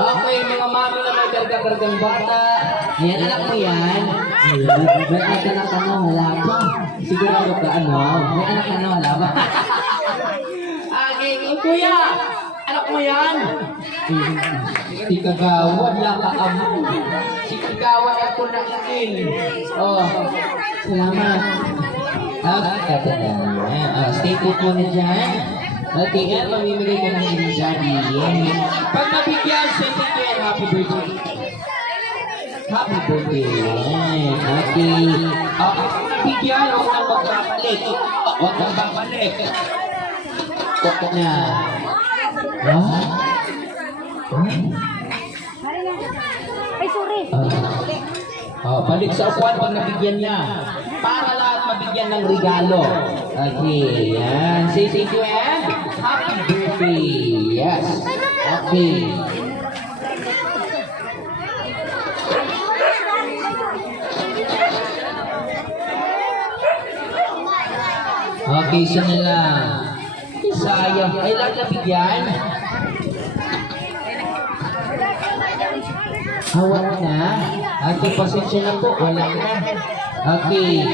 Okay, mga mami na may karga-kargang bata. Ayan, anak mo yan. Ayan, may anak ka na, wala pa. Sigurado ka, ano? May anak ka na, wala ba? Okay, kuya! Anak mo yan? Si Kagawan, laka-amo. Si Kagawan ako nakikin. Oh, salamat. Kata na. Stay put muna dyan. Okay, yan, mamimigay ka ng hindi daddy. Pag nabigyan, say thank you and happy birthday. Happy birthday. Okay. Pag nabigyan, huwag nang magpapalik. Huwag nang babalik. Huwag na. Ay, sorry. Balik sa upuan pag nabigyan niya. Para lahat mabigyan ng regalo. Okay, yan. Say thank you and happy birthday. Yes. Okay. Okay, isa na lang. Sayang. Ay, lahat nabigyan. Wala na. Okay, pasensya na po. Wala na. Okay.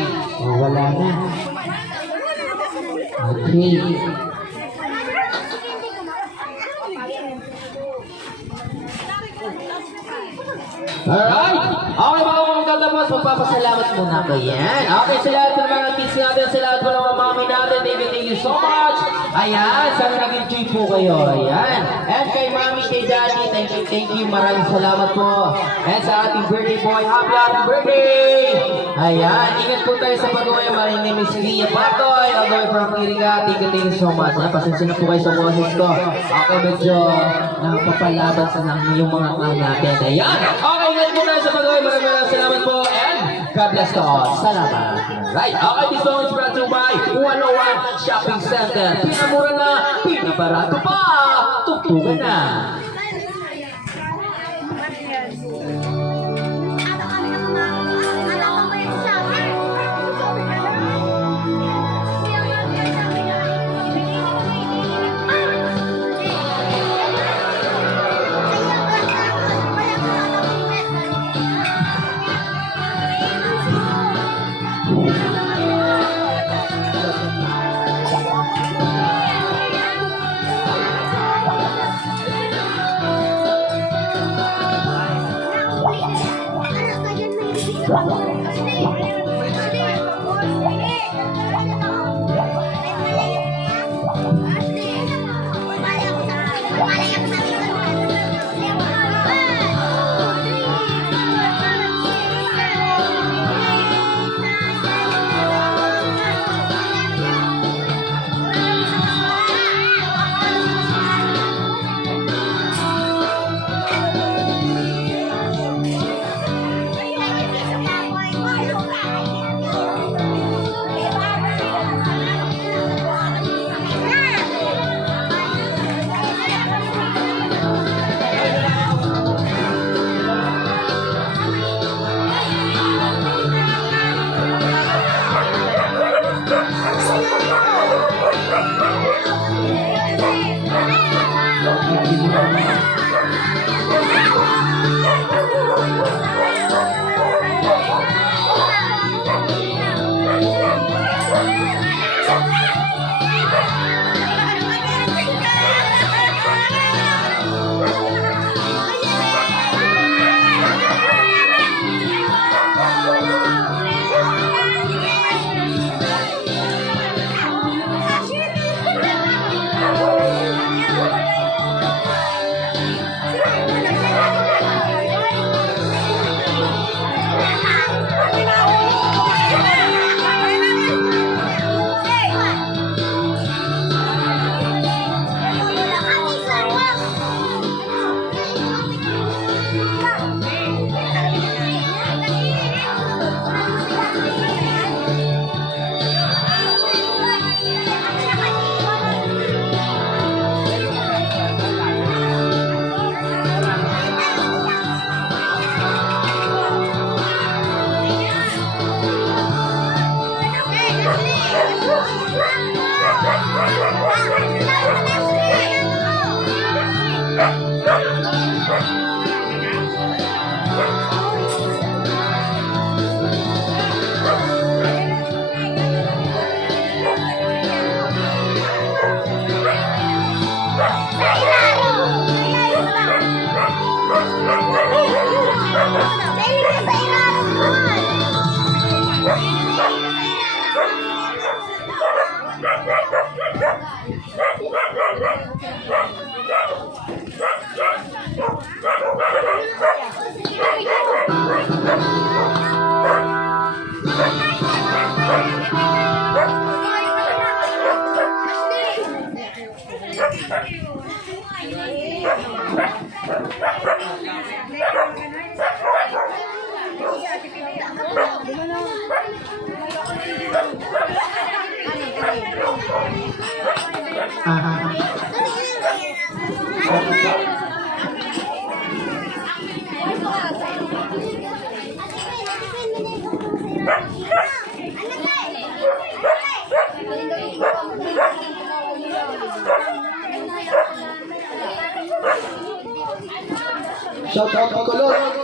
Wala na. Okay. Alright. Okay, mga magtatapos. Magpapasalamat muna ko yan. Okay, sa lahat ng mga kids natin, sa lahat ng mga mami natin, thank you so much. Ayan, sana nag-enjoy po kayo. Ayan. And kay mami, kay daddy, thank you. Maraming salamat po. And sa ating birthday boy, happy birthday! Ayan, ingat po tayo sa pag-uwi. My name is Lia Batoy, all the way from Iriga. Thank you so much. Pasensya na po kayo sa boses ko. Okay, medyo nakapapalaban sa yung mga natin. Ayan. Okay, ingat po tayo sa pag-uwi. Maraming salamat po. And God bless to all. Salamat. Right. Okay, this song is brought to you by 101 Shopping Center. Pinamura na, pinabarato pa. Tugtugan na. Shout out Bacolod.